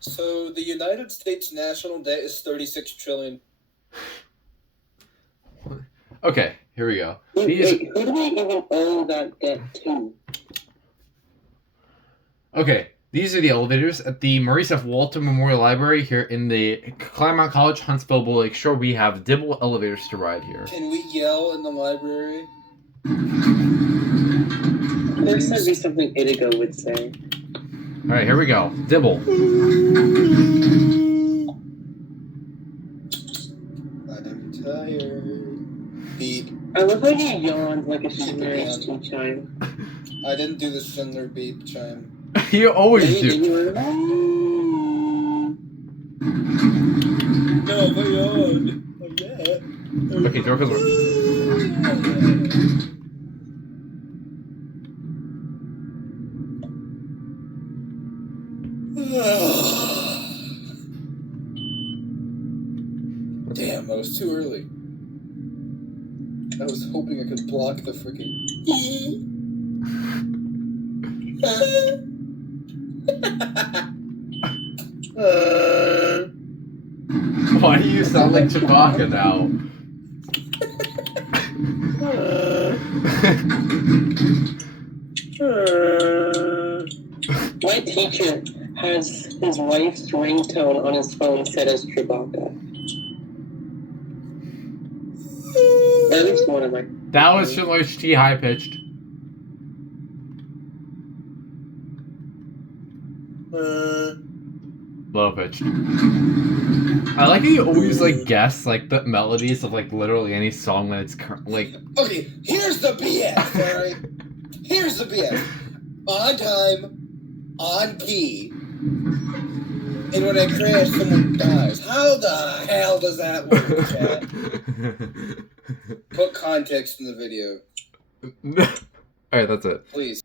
So the United States national debt is 36 trillion. Okay, here we go. Wait, who do we even owe that debt to? Okay, these are the elevators at the Maurice F. Walton Memorial Library here in the Claremont College, Huntsville, Lake Shore. We have Dibble elevators to ride here. Can we yell in the library? Of course, that'd be something Itigo would say. All right, here we go. Dibble. I'm tired. Beep. I love how you yawned like a Schindler's tea chime. I didn't do the Schindler beep chime. You always do. No, but yawned. Oh, yeah. Okay, door goes. Damn, that was too early. I was hoping I could block the freaking. Why do you sound like Chewbacca now? My teacher has his wife's ringtone on his phone set as Chewbacca. At least one of my. That was Schindler's T high pitched. Low pitched. I like how you always like guess like the melodies of like literally any song when it's like. Okay, here's the BS. All right, here's the BS. On time, on key, and when I crash, someone dies. How the hell does that work, chat? Put context in the video. Alright, that's it. Please.